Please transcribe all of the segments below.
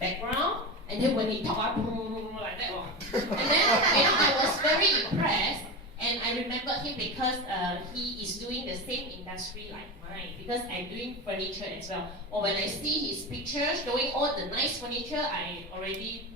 background, and then when he talk, like that. And then I was very impressed, and I remember him because he is doing the same industry like mine, because I'm doing furniture as well. Or when I see his picture showing all the nice furniture, I already,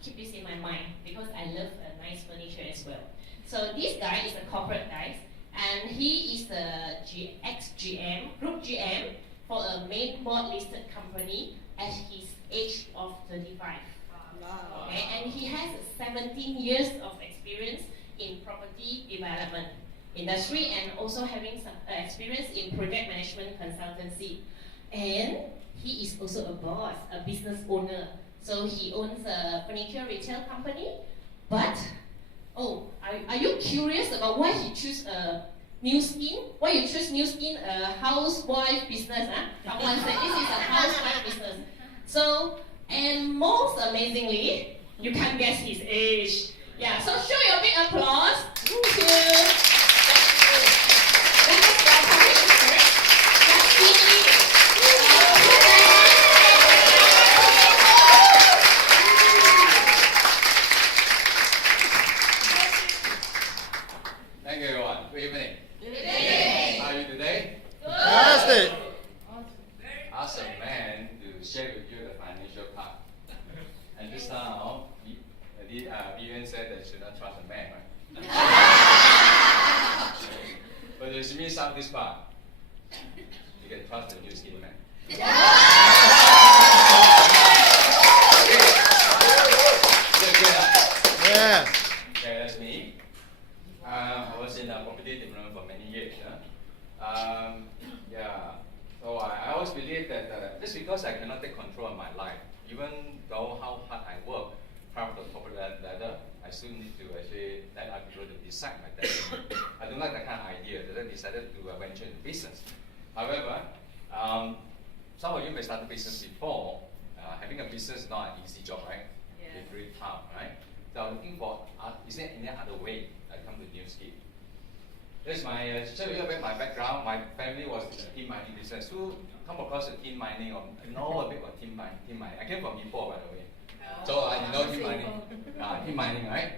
keep this in my mind because I love nice furniture as well. So this guy is a corporate guy, and he is the ex-GM, group GM for a main board listed company at his age of 35. Wow. Okay, and he has 17 years of experience in property development industry and also having some experience in project management consultancy. And he is also a boss, a business owner. So he owns a furniture retail company. But, are you curious about why he chose New Skin? Why you choose New Skin, a housewife business? Someone said this is a housewife business. So, and most amazingly, you can't guess his age. Yeah, so show your big applause to Thank you, everyone. Good evening. Good evening. How are you today? Fantastic. Ask a man to share with you the financial part. And this time, Vivian said that you should not trust a man, right? But you see me sound this part. You can trust the New Skin man. Yeah. Okay, that's me. I was in property development for many years. So I always believe that just because I cannot take control of my life, even though how hard I work, climb the corporate ladder, I still need to actually let other people to decide my destiny. I don't like that kind of idea. That I decided to venture into business. However, some of you may start a business before. Having a business is not an easy job, right? Yeah. It's very tough, right? So I'm looking for, is there any other way I come to New Skin? This is my, to show you a bit my background. My family was in the tin mining business. Who come across the tin mining or know a bit about tin mining? I came from Ipoh, by the way. So you know tin mining? Tin mining, right?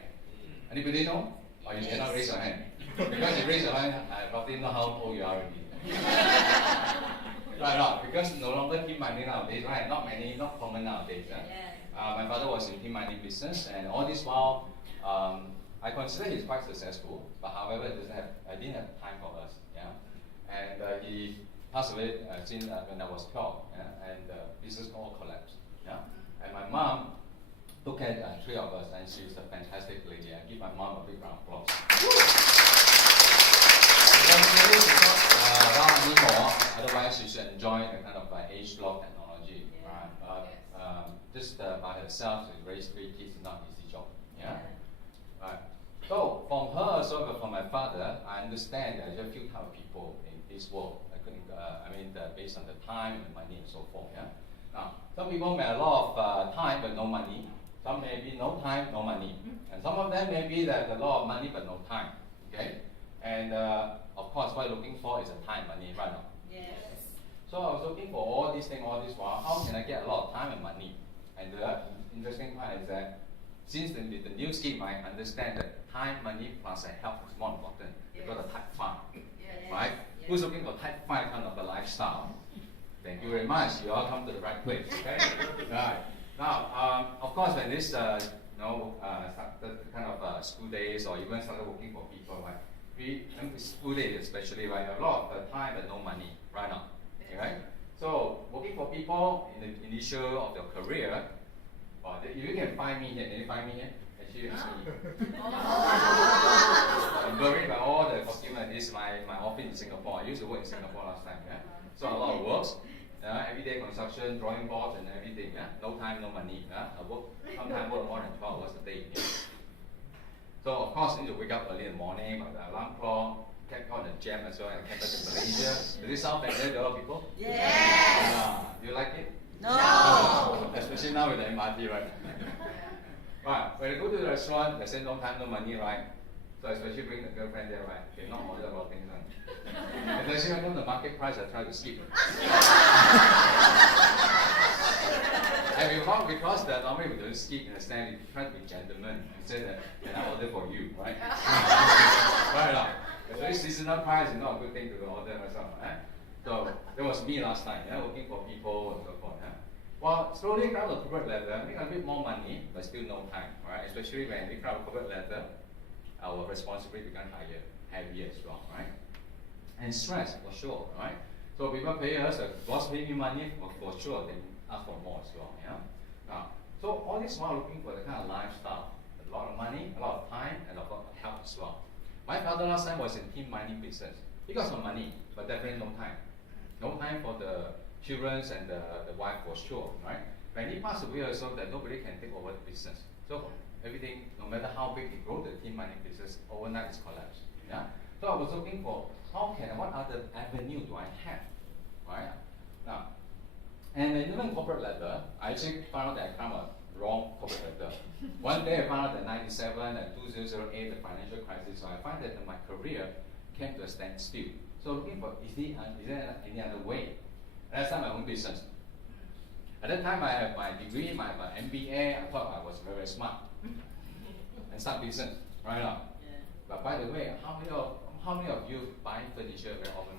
Anybody know? Or you cannot raise your hand? Because you raise your hand, I probably know how old you are already. Right, no, because no longer tin mining nowadays, right? Not common nowadays. My father was in tin mining business, and all this while, I consider he's quite successful, but however, I didn't have time for us. Yeah, and he passed away since when I was 12, and the business all collapsed. Yeah, and my mom took care of 3 of us, and she's a fantastic lady. I give my mom a big round of applause. Because she's not around anymore, otherwise she should enjoy the kind of age-lock technology. Right? Just by herself to raise 3 kids is not an easy job. Yeah. Right. So from her, from my father, I understand that there are a few types of people in this world. Based on the time and the money and so forth. Yeah. Now, some people may have a lot of time but no money. Some may be no time, no money, and some of them may be that a lot of money but no time. Okay. And of course, what I'm looking for is a time, money, right now. Yes. So I was looking for all these things, all this while. How can I get a lot of time and money? And the interesting part is that since the New Skin, I understand that time, money plus health is more important. You've got a type 5, right? Yes. Who's looking for type 5 kind of a lifestyle? Thank you very much. You all come to the right place. Okay. Right. Now, of course, when this started kind of school days or even started working for people, right? School days especially, right? A lot of time but no money right now. Right? So working for people in the initial of your career. You can find me here. Can you find me here? Actually, it's me. I'm worried about all the costume like this. My office in Singapore. I used to work in Singapore last time. Yeah? So a lot of works. Everyday construction, drawing boards and everything. Yeah? No time, no money. Yeah? I work, sometimes work more than 12 hours a day. Yeah? So of course, I need to wake up early in the morning with the alarm clock. Kept on the jam as well and kept us in Malaysia. Does this sound familiar to a lot of people? Yes! Do you like it? No! Especially now with the MRT, right? Right, when you go to the restaurant, they say no time, no money, right? So especially bring the girlfriend there, right? They not order a lot of things, right? Especially when I know the market price, I try to skip. And we found because that normally we don't skip in a stand, we try to be gentlemen and say that, can I order for you, right? Right or not? Actually, seasonal price is not a good thing to order myself. So that was me last time, working for people and so forth. Well, slowly climb the corporate ladder, make a bit more money, but still no time, right? Especially when we climb the corporate ladder, our responsibility becomes higher, heavier as well, right? And stress, for sure, right? So people pay us, the boss pay me money, for sure, they ask for more as well, so all this while looking for the kind of lifestyle, a lot of money, a lot of time, and a lot of help as well. My father last time was in team mining business. He got some money, but definitely no time. No time for the children and the wife for sure, right? When he passed away also, that nobody can take over the business. So everything, no matter how big it grows, the team mining business overnight is collapsed. So I was looking for what other avenue do I have, right? Now, and even corporate ladder, I actually found out that I found a wrong corporate ladder. One day I found out that 97 and 2008, the financial crisis, so I find that my career came to a standstill. So looking for, is there any other way? And I started my own business. At that time, I have my degree, my MBA. I thought I was very smart and start business, right now. Yeah. But by the way, how many of you buy furniture very often?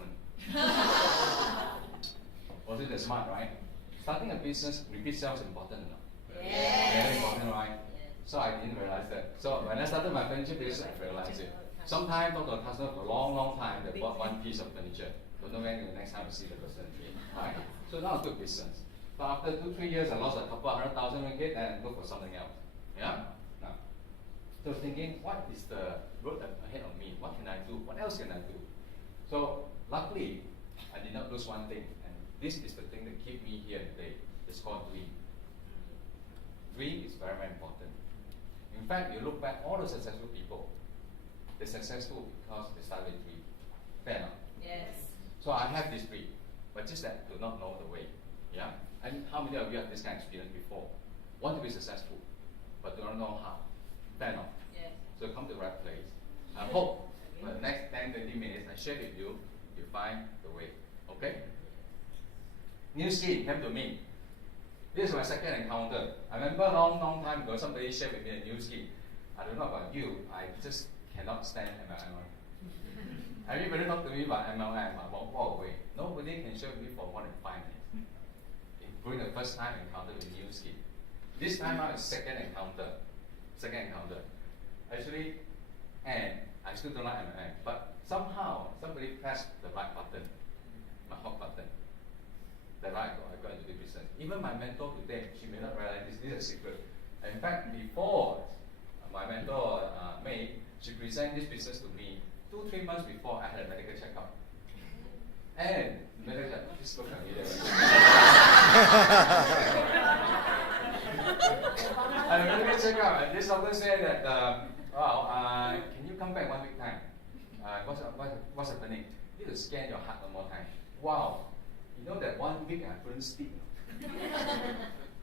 Was it smart, right? Starting a business, repeat sales is important enough. Yes. Very important, right? Yes. So I didn't realize that. So when I started my furniture business, I realized it. Sometimes talk to a customer for a long time, they bought one piece of furniture. Don't know when the next time you see the person again, right? So not a good business. But after 2-3 years, I lost a couple of 100,000 ringgit and look for something else. Now, so thinking, what is the road ahead of me? What can I do? What else can I do? So luckily, I did not lose one thing, and this is the thing that keep me here today. It's called dream. Dream is very, very important. In fact, you look back, all the successful people, they're successful because they started with dream. Fair enough? Yes. So I have this dream, but just that do not know the way. And how many of you have this kind of experience before? Want to be successful, but do not know how. Fair enough? Yes. So come to the right place. I hope for the next 10-20 minutes I share with you, you find the way. Okay? New scheme came to me. This is my second encounter. I remember a long time ago somebody shared with me a new scheme. I don't know about you, I just cannot stand MLM. Everybody talk to me about MLM, I walk away. Nobody can share with me for more than 5 minutes. During the first time encounter with new scheme. This time out is second encounter. Actually, and I still don't like MLM, but somehow somebody pressed the right button, my hot button. That I got into the business. Even my mentor today, she may not realize this is a secret. In fact, before my mentor, May, she presented this business to me 2-3 months before I had a medical checkup. And the medical checkup, this look familiar. I had a medical checkup, and this doctor said that, can you come back 1 week time? What's happening? You need to scan your heart one more time. Wow. You know that 1 week I couldn't sleep.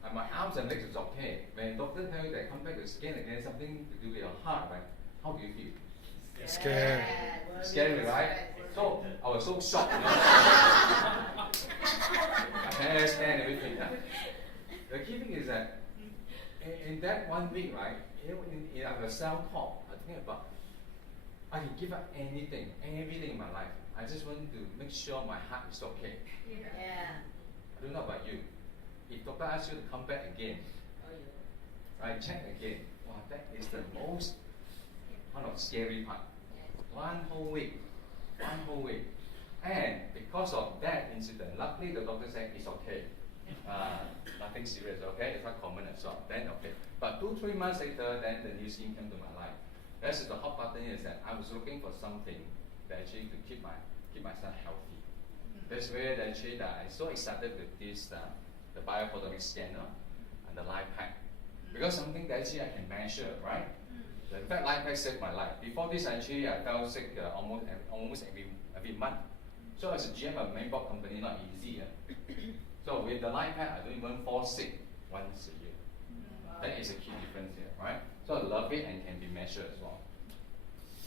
And my arms and legs is okay. When the doctor tells you that come back to scan again, something to do with your heart, right? How do you feel? Scared. Scary, right? So I was so shocked. I can't understand everything. The key thing is that in that 1 week, right? In our self-talk, I think about I can give up anything in my life. I just want to make sure my heart is okay. Yeah. I don't know about you. If doctor asks you to come back again, right, check again. Wow, that is the most kind of scary part. 1 whole week. And because of that incident, luckily the doctor said it's okay. Nothing serious, okay? It's not common as well. Then okay. But 2-3 months later, then the new scheme came to my life. That's the hot button is that I was looking for something that actually to keep myself healthy. That's where actually that I so excited with this the biophotomic scanner and the life hack. Because something that actually I can measure, right? In fact, life hack saved my life. Before this, actually I felt sick almost every month. So as a GM of a main board company, not easy. So with the life hack, I don't even fall sick once a year. That is a key difference here, right? So I love it and can be measured as well.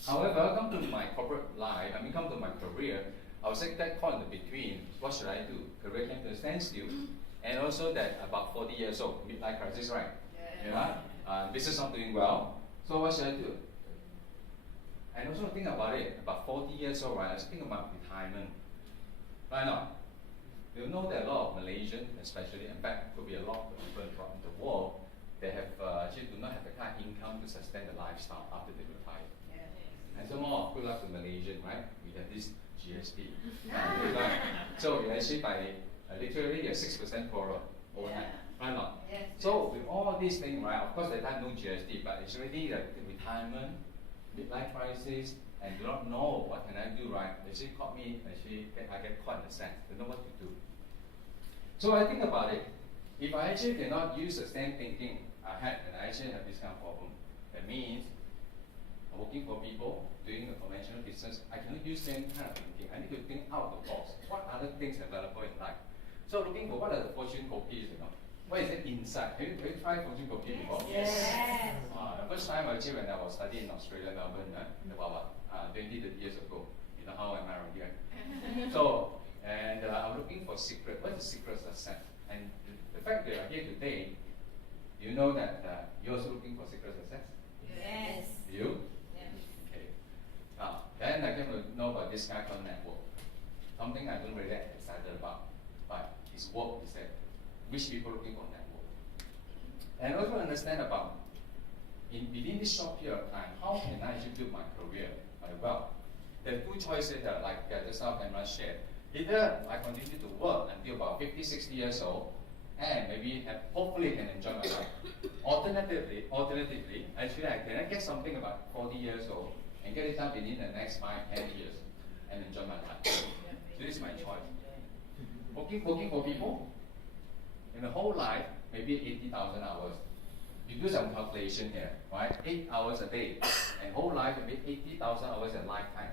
However, come to my corporate life, come to my career, I was at that point in between, what should I do? Career came to a standstill, And also that about 40 years old, midlife crisis, right? Yeah. Business not doing well. So what should I do? And also think about it, about 40 years old, right? I was thinking about retirement. Right now, you know that a lot of Malaysians, especially, in fact, could be a lot of people from the world, they have actually do not have the kind of income to sustain the lifestyle after they retire. And so more, good luck to Malaysian, right? We have this GST. Right? So you actually by literally a 6% poorer overnight. Right now. So with all these things, right? Of course, at that time no GST, but it's already the retirement, midlife crisis, and do not know what can I do, right? Actually caught me. Actually, I get caught in a sense. Don't know what to do. So I think about it. If I actually cannot use the same thinking I had, and I actually have this kind of problem, that means I'm working for people, doing a conventional business, I cannot use same kind of thinking. I need to think out of the box. What other things available in life? So looking for what are the fortune cookies, What is it inside? Have you tried fortune cookie before? Yes. The first time actually when I was studying in Australia, Melbourne, about 20, 30 years ago, you know how am I around here? So, and I'm looking for secret. What's the secret success? And the fact that I'm here today, you know that you're also looking for secret success? Yes. You? Okay. Now, then I came to know about this guy called network. Something I don't really excited about, but his work is that which people looking for network. And also understand about within this short period of time, how can I actually build my career, my wealth? There are two choices that like just now Cameron shared. Either I continue to work until about 50, 60 years old, and maybe hopefully can enjoy my life. Alternatively, actually can I get something about 40 years old and get it done within the next 5, 10 years and enjoy my life. So this is my choice. Working for people, in the whole life, maybe 80,000 hours. You do some calculation here, right? 8 hours a day, and whole life maybe 80,000 hours a lifetime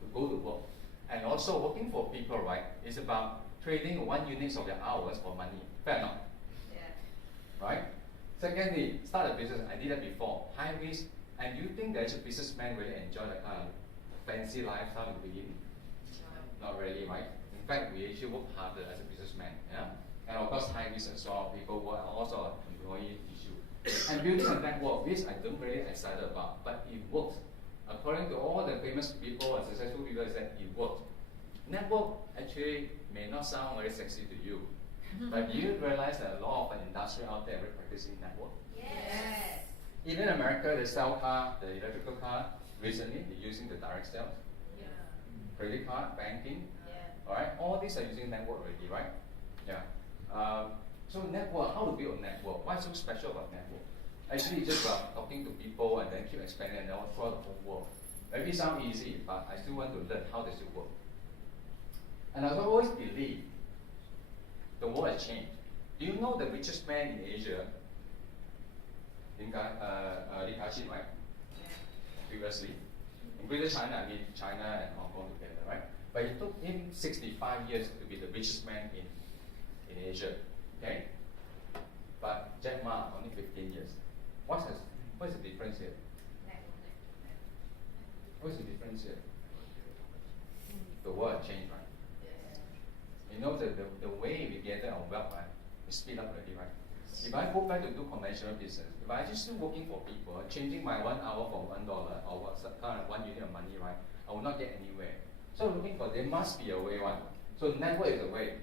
to go to work. And also working for people, right? It's about trading 1 unit of your hours for money. Fair enough? Yeah. Right? Secondly, start a business. I did that before. High risk. And do you think that a businessman really enjoy the kind of fancy lifestyle in the beginning? Not really, right? In fact, we actually work harder as a businessman. Yeah? And of course, high risk as well. People were also an employee issue. And building a network, this I don't really excited about, but it works. According to all the famous people and successful people, said it works. Network actually may not sound very sexy to you, but do you realize that a lot of industry out there are practicing network? Yes. Even in America, they sell car, the electrical car. Recently, they're using the direct sales, credit card, banking. All right, all these are using network already, right? Yeah. So network, how to build a network? Why so special about network? Actually, just about talking to people and then keep expanding and then throughout the whole world. Maybe sound easy, but I still want to learn how does it work. And I've always believed the world has changed. Do you know the richest man in Asia? Li Ka-shing, right? Previously. In Greater China, I mean China and Hong Kong together, right? But it took him 65 years to be the richest man in Asia. Okay? But Jack Ma, only 15 years. What's the difference here? What's the difference here? The world changed, right? You know the way we gather our wealth, right? We speed up already, right? If I go back to do conventional business, if I just still working for people, changing my 1 hour for $1 or what kind of 1 unit of money, right? I will not get anywhere. So looking for there must be a way, right? So network is a way.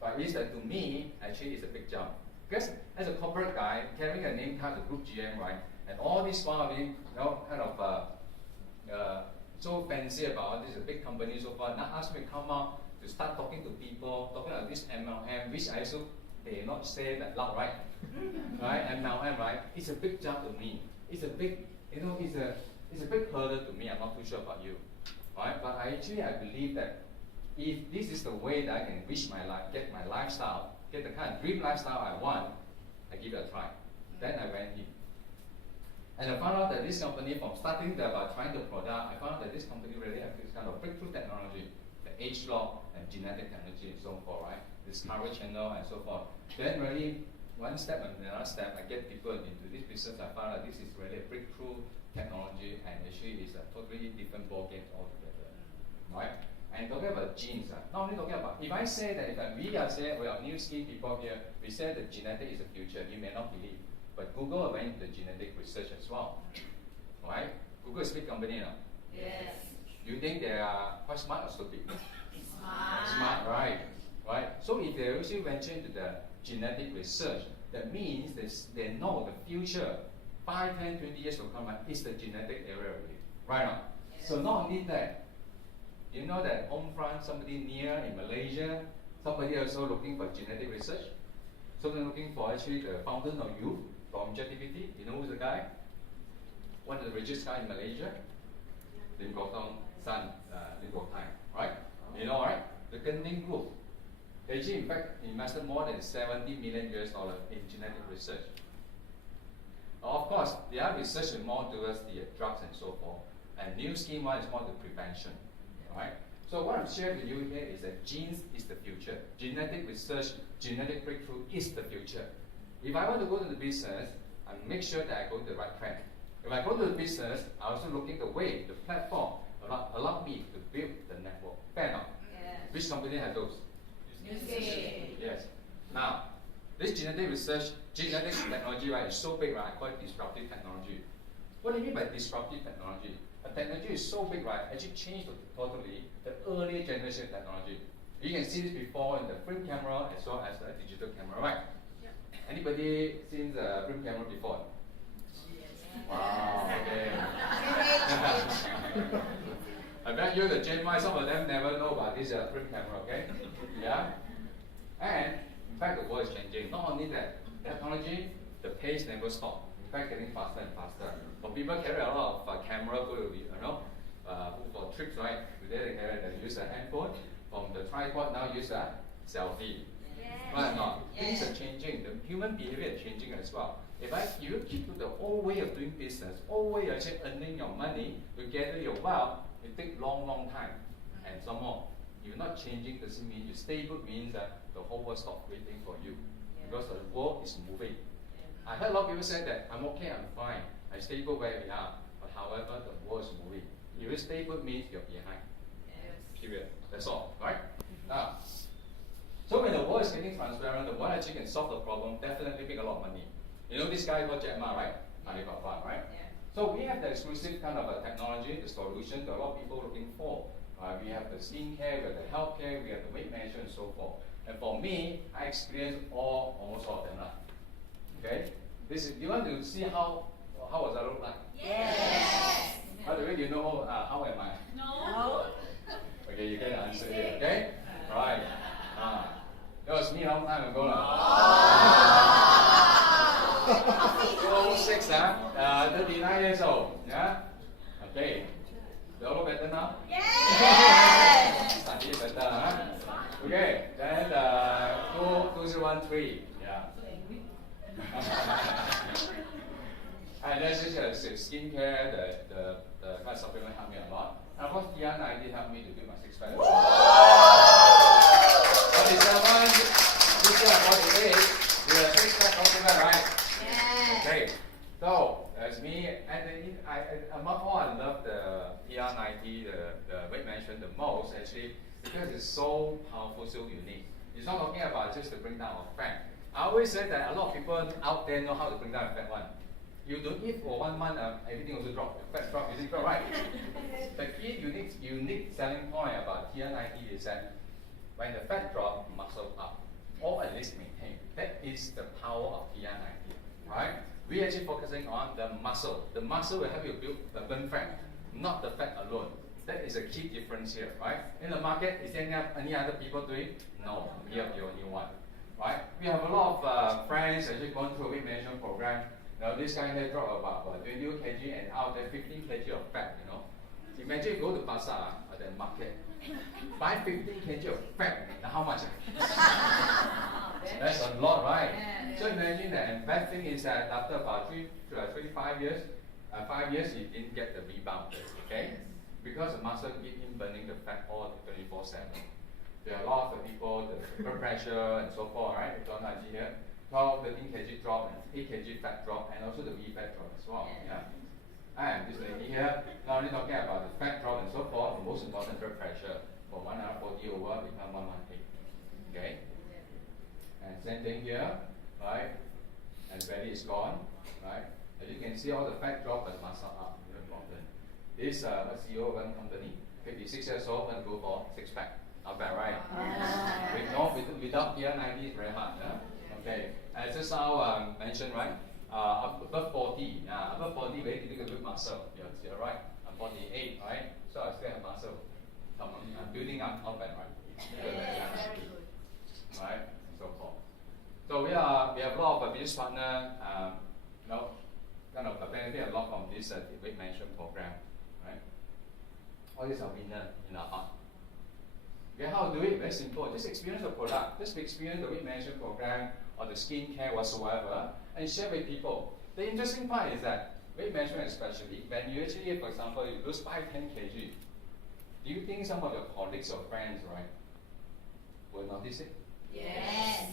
But it's that to me, actually it's a big jump. Because as a corporate guy, carrying a name card, the group GM, right? And all this while being, kind of so fancy about this, a big company so far. Now ask me to come out to start talking to people, talking about this MLM, which I also they not say that loud, right? Right? MLM, right? It's a big jump to me. It's a big, it's a big hurdle to me. I'm not too sure about you, right? But I believe that if this is the way that I can reach my life, get my lifestyle, get the kind of dream lifestyle I want, I give it a try. Then I went in. And I found out that this company, from starting about trying the product, I found out that this company really has this kind of breakthrough technology, the age lock and genetic technology and so forth, right? Discovery channel and so forth. Then really, one step and another step, I get people into this business. I found out this is really a breakthrough technology, and actually it's a totally different ballgame altogether, right? And talking about genes, not only talking about, if I say that if we are saying, we are new skin people here, we say that genetic is the future, you may not believe. But Google went into the genetic research as well. Right? Google is a big company now. Yes. You think they are quite smart or stupid? Smart. Smart, right? Right? So if they actually venture into the genetic research, that means they know the future, 5, 10, 20 years will come, is the genetic area already. Right now. Yes. So not only that, you know that home front, somebody near in Malaysia, somebody also looking for genetic research. So they're looking for actually the fountain of youth, longevity. You know who's the guy? One of the richest guy in Malaysia? Lim Kok Tong, son, Lim Kok Tai, right? You know, right? The Genting Group. They actually, in fact, invested more than $70 million in genetic research. Of course, they are researching more towards the drugs and so forth. And new scheme one is more the prevention, right? So what I'm sharing with you here is that genes is the future. Genetic research, genetic breakthrough is the future. If I want to go to the business, I make sure that I go to the right track. If I go to the business, I also look at the way, the platform allow me to build the network. Fair enough? Yes. Which company has those? Music. Yes. Now, this genetic research, genetic technology, right, is so big, right? I call it disruptive technology. What do you mean by disruptive technology? A technology is so big, right? Actually changed totally the earlier generation of technology. You can see this before in the film camera as well as the digital camera, right? Yep. Anybody seen the film camera before? Wow, okay. I bet you the Gen Y, some of them never know about this film camera, okay? Yeah? And in fact, the world is changing. Not only that, technology, the pace never stops. In fact, getting faster and faster. For people carry a lot of camera, go to, for trips, right? Today they use a handphone. From the tripod, now use a selfie. Right or not? Things are changing. The human behavior is changing as well. If you keep to the old way of doing business, old way of actually earning your money, to gather your wealth, it takes long time. And some more. You're not changing doesn't mean you stay good means that the whole world stops waiting for you. Because the world is moving. I heard a lot of people say that I'm okay, I'm fine. I stay good where we are. But however, the world is moving. If you stay good means you're behind. Period. That's all, right? Now, so when the world is getting transparent, the world actually can solve the problem, definitely make a lot of money. You know this guy called Jack Ma, right? Alibaba, right? Yeah. So we have the exclusive kind of a technology, the solution that a lot of people are looking for. We have the skincare, we have the healthcare, we have the weight management and so forth. And for me, I experienced almost all of them. Okay? You want to see how does that look like? Yes. By the way, do you know how am I? No. Okay, you get the answer here, okay? Right. That was me a long time ago. 2006, 39 years old. Yeah? Okay. Do you look better now? Yes. Study better, huh? Okay, then 2013. Yeah. And that's just skincare, the kind of supplement helped me a lot. And of course, TR90 helped me to do my 6 pack. 47, this year 48, we have 6 pack supplement, right? Yes. Okay, so that's me. And then among all, I love the TR90, the weight management the most actually because it's so powerful, so unique. It's not talking about just the bring down of fat. I always say that a lot of people out there know how to bring down fat one. You don't eat for 1 month, everything also drop. Fat drop, you think right? The key unique selling point about TR90 is that when the fat drop, muscle up, or at least maintain. That is the power of TR90, right? We're actually focusing on the muscle. The muscle will help you build the burn fat, not the fat alone. That is a key difference here, right? In the market, is there any other people doing? No, we are the only one, right? We have a lot of friends actually going through a weight management program. Now this guy here dropped about 20 kg and out there 15 kg of fat, you know. Imagine you go to Pasar or the market, buy 15 kg of fat, now how much? That's a lot, right? So imagine that, and bad thing is that after about 5 years, 5 years you didn't get the rebound, okay? Because the muscle keep in burning the fat all 24/7. There are a lot of people, the blood pressure and so forth, right? It's on IG here. 12, 13 kg drop, and 8 kg fat drop, and also the V fat drop as well. Yeah. And this lady here, not only talking about the fat drop and so forth, the most important blood pressure. For 140 over become 118. Okay? And same thing here, right? And belly is gone, right? As you can see, all the fat drop and muscle up, no problem. This CEO of one company, 56 years old, and go for six pack. Not bad, right? Without here, 90 is very hard. Yeah? Okay. As just now mentioned, right? Above 40, above 40, very difficult to build muscle. You're right. I'm 48, right? So I still have muscle. I'm building up, not bad, right? Right? And so forth. So we have a lot of business partner, kind of benefit a lot from this weight management program, right? All these are winner in our heart. Okay, how to do it? Very simple. Just experience the product. Just experience the weight management program or the skincare whatsoever, and share with people. The interesting part is that weight management, especially when you actually, for example, you lose 5-10 kg, do you think some of your colleagues or friends, right, will notice it? Yes.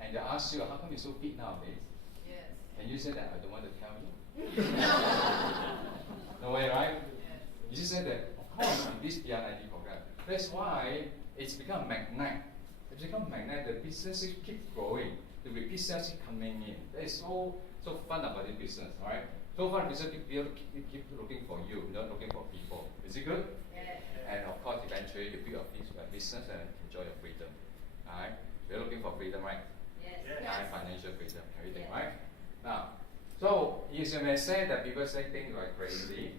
And they ask you, how come you're so fit nowadays? Yes. And you say that, I don't want to tell you. No way, right? You just said that, of course, in this PR90 program. That's why it's become a magnet. It's become a magnet. The business keeps growing. The repeat sales keep coming in. That is so fun about this business, all right? So far, business keep looking for you, not looking for people. Is it good? Yes. And of course, eventually, you build a business and enjoy your freedom. All right? You're looking for freedom, right? Yes. And financial freedom, everything, right? Now, so you may say that people say things like crazy.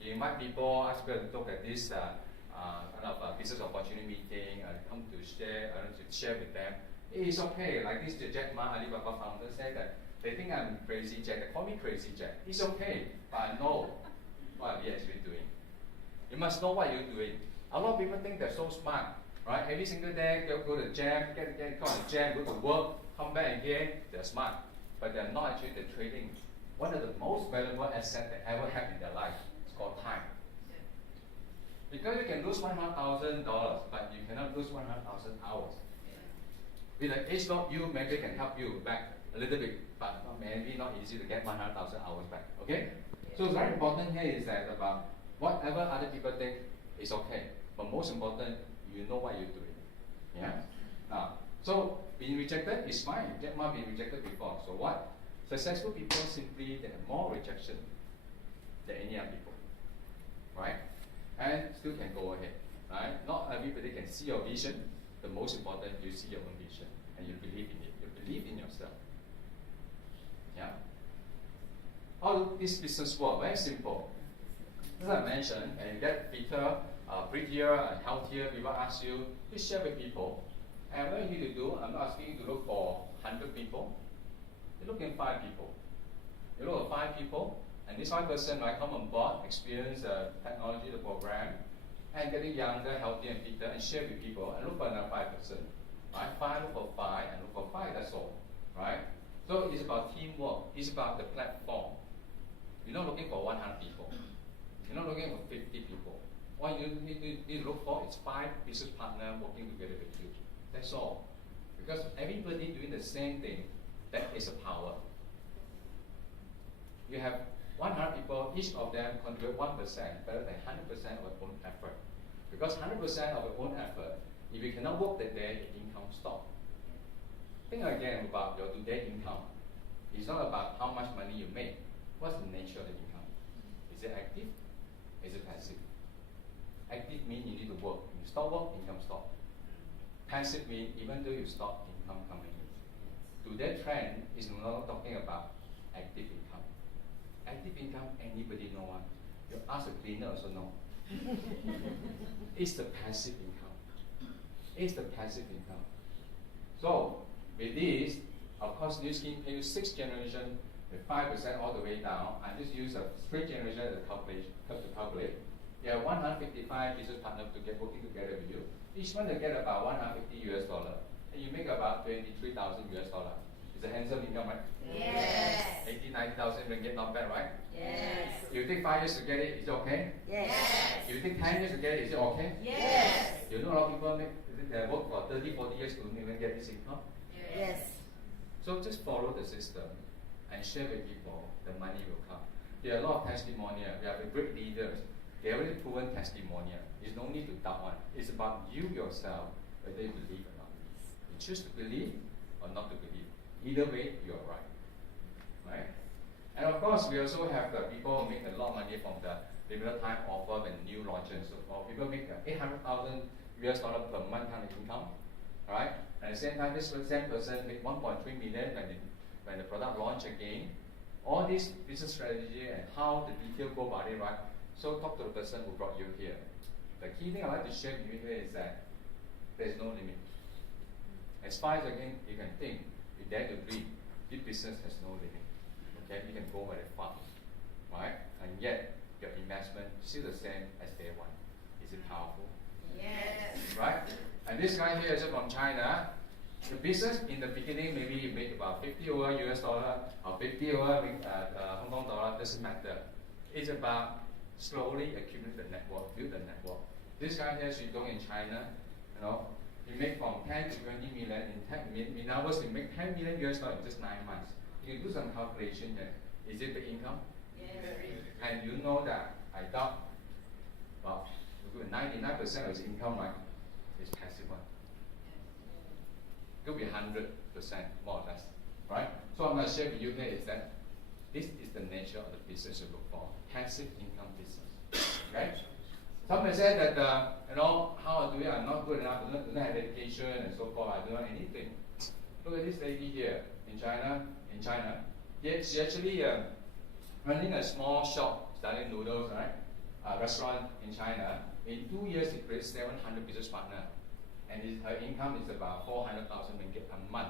You invite people, ask people to look at this kind of business opportunity meeting, come to share with them. It's okay, like this Jack Ma, Alibaba founder, said that they think I'm crazy Jack. They call me crazy Jack. It's okay, but I know what we're actually doing. You must know what you're doing. A lot of people think they're so smart, right? Every single day, they'll go to the gym, go to the gym, go to work, come back again, they're smart. But they're not actually the trading. One of the most valuable assets they ever have in their life is called time. Because you can lose $100,000, but you cannot lose 100,000 hours. With an age log, you maybe can help you back a little bit, but maybe not easy to get 100,000 hours back. Okay? So it's very important here is that about whatever other people think is okay, but most important, you know what you're doing. Yeah. Now, so being rejected is fine. Jack Ma been rejected before. So what? Successful people simply they have more rejection than any other people, right? And still can go ahead, right? Not everybody can see your vision. The most important, you see your own vision and you believe in it. You believe in yourself. Yeah. How this business work? Very simple. As I mentioned, and you get fitter, prettier, and healthier. People ask you to share with people. And what you need to do, I'm not asking you to look for 100 people. You look in 5 people. You look at 5 people, and this 5 person might come on board, experience the technology, the program, and getting younger, healthier, and fitter, and share with people, and look for another 5 person. Right? 5 look for 5, and look for 5. That's all. Right? So it's about teamwork. It's about the platform. You're not looking for 100 people. You're not looking for 50 people. What you need to look for is 5 business partners working together with you. That's all. Because everybody doing the same thing, that is a power. You have 100 people, each of them contribute 1%, better than 100% of their own effort. Because 100% of your own effort, if you cannot work that day, your income stops. Think again about your today income. It's not about how much money you make. What's the nature of the income? Is it active? Is it passive? Active means you need to work. If you stop work, income stops. Passive means even though you stop, income coming in. Today trend is not talking about active income. Active income, anybody know one. You ask a cleaner also know. It's the passive income. It's the passive income. So with this, of course, new scheme pay you 6 generation with 5% all the way down. I just use a 3 generation as a calculate. You have 155 business partners to get working together with you. Each one will get about $150 and you make about $23,000 US. It's a handsome income, right? Yes. 80,000, 90,000 ringgit, not bad, right? Yes. You take 5 years to get it, is it okay? Yes. You take 10 years to get it, is it okay? Yes. You know a lot of people work for 30, 40 years to even get this income. Yes. So just follow the system and share with people, the money will come. There are a lot of testimonials. We have great leaders. They have already proven testimonial. There's no need to doubt one. It's about you yourself, whether you believe or not. You choose to believe or not to believe. Either way, you are right. Right? And of course, we also have the people who make a lot of money from the limited time offer when new launches. So people make $800,000 per month kind of income. Right? And at the same time, this same person make 1.3 million when the product launch again. All this business strategy and how the detail go about it, right? So talk to the person who brought you here. The key thing I'd like to share with you here is that there's no limit. As far as you can think, you dare to dream, this business has no limit. Okay, you can go very far, right? And yet your investment is still the same as day one. Is it powerful? Yes. Right? And this guy here is from China. The business in the beginning, maybe you make about 50 over US dollar or 50 over Hong Kong dollar, doesn't matter. It's about slowly accumulate the network, build the network. This guy here, Xudong in China, you make from 10 to 20 million in hours, you make 10 million US dollar in just 9 months. You can do some calculation here. Is it the income? Yes. And you know that I doubt, well, 99% of his income, right, is passive one. Could be 100%, more or less, right? So I'm going to share with you here is that this is the nature of the business you look for, passive income business, okay? Some may say that, how I do it, I'm not good enough, I don't have education and so forth, I don't know anything. Look at this lady here in China. She actually running a small shop selling noodles, right? A restaurant in China. In 2 years, she created 700 business partners. And her income is about 400,000 ringgit a month.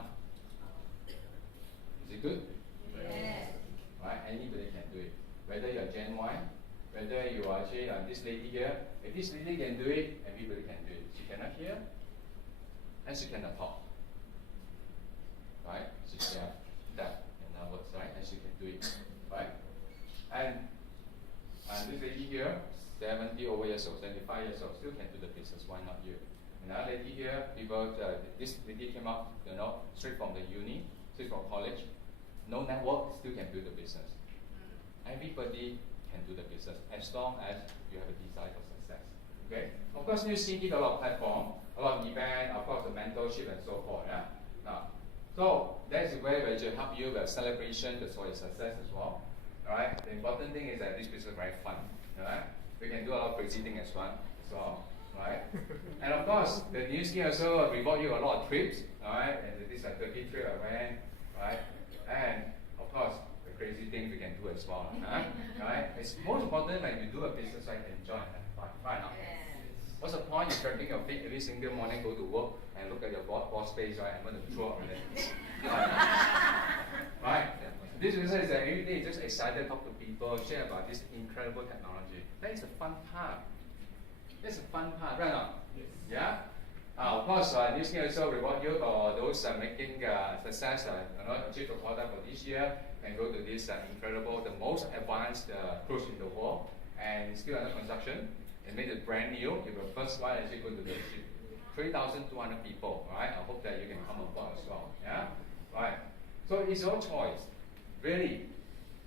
Is it good? Yes. Right? Anybody can do it. Whether you're Gen Y, whether you are actually this lady here, if this lady can do it, everybody can do it. She cannot hear, and she cannot talk. Right? She can that in other words, right? And she can do it. Right? And this lady here, 70 over years old, 75 years old, still can do the business. Why not you? Another lady here, this lady came up, straight from the uni, straight from college. No network, still can build the business. Everybody can do the business as long as you have a desire for success. Okay? Of course, you see a lot of platform, a lot of event, of course, the mentorship and so forth. Yeah. Now, so that's where we should help you with celebration, that's for your success as well. All right. The important thing is that this business is very fun. All right. We can do a lot of crazy things as well. So, right. And of course, the new scheme also reward you a lot of trips. All right. And this is a Turkey trip I went. Right. And of course, the crazy things we can do as well. Right. It's most important when you do a business, like enjoy and have fun. Right. What's the point of dragging your feet every single morning, go to work and look at your boss face, right? I'm going to throw up on it. Right. This business is that every day just excited, talk to people, share about this incredible technology. That is the fun part. That's the fun part, right now? Yes. Yeah? Of course, this can also reward you for those making success, achieve the quota for this year, and go to this incredible, the most advanced cruise in the world, and still under construction. It made it brand new. You're the first one actually go to the ship. 3,200 people, right? I hope that you can come aboard as well. Yeah? Right. So it's your choice. Really.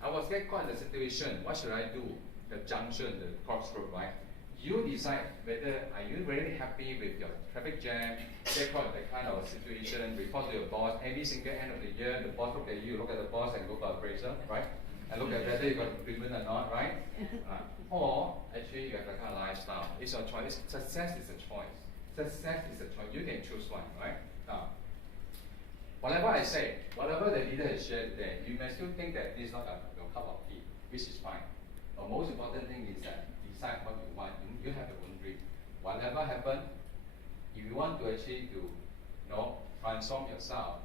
I was get caught in the situation. What should I do? The junction, the crossroad, right? You decide whether are you really happy with your traffic jam, get caught in that kind of situation, report to your boss. Every single end of the year, the boss look at you, look at the boss and go for appraisal, right? And look at whether you got improvement or not, right? Or actually you have that kind of lifestyle. It's your choice. Success is a choice. Success is a choice. You can choose one, right? Now, whatever I say, whatever the leader has shared today, you may still think that this is not your cup of tea, which is fine. But most important thing is that decide what you want. You have your own dream. Whatever happens, if you want to actually to, transform yourself,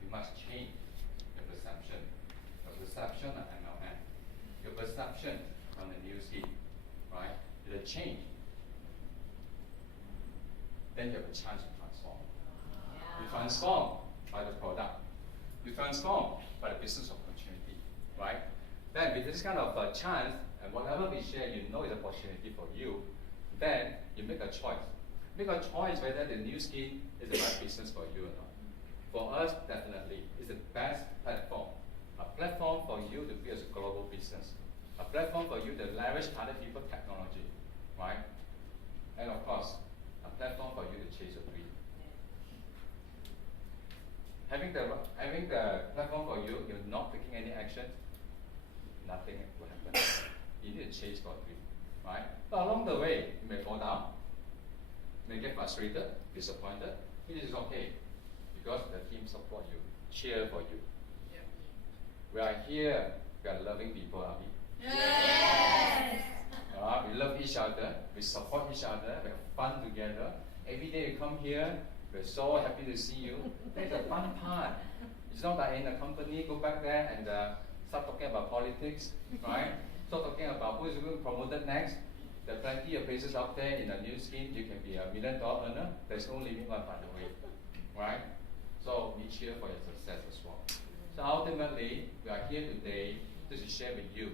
you must change your perception. Your perception of MLM. Your perception on the new scheme, right? The change, then you have a chance to transform. You transform by the product. You transform by the business opportunity, right? Then with this kind of chance, and whatever we share, you know is an opportunity for you, then you make a choice. Make a choice whether the new scheme is the right business for you or not. For us, definitely, it's the best platform. A platform for you to build a global business. A platform for you to leverage other people's technology, right? And of course, a platform for you to chase your dream. Having the platform for you, you're not taking any action, nothing will happen. You need to chase for a dream, right? But along the way, you may fall down, you may get frustrated, disappointed. It is okay, because the team support you, cheer for you. Yep. We are here, we are loving people, are we? Yes. We love each other, we support each other, we have fun together. Every day you come here, we're so happy to see you. That's the fun part. It's not like in a company, go back there and start talking about politics, right? Start talking about who is going to be promoted next. There are plenty of places out there in a new scheme, you can be $1 million earner. There's no limit one, by the way, right? So we cheer for your success as well. So ultimately, we are here today just to share with you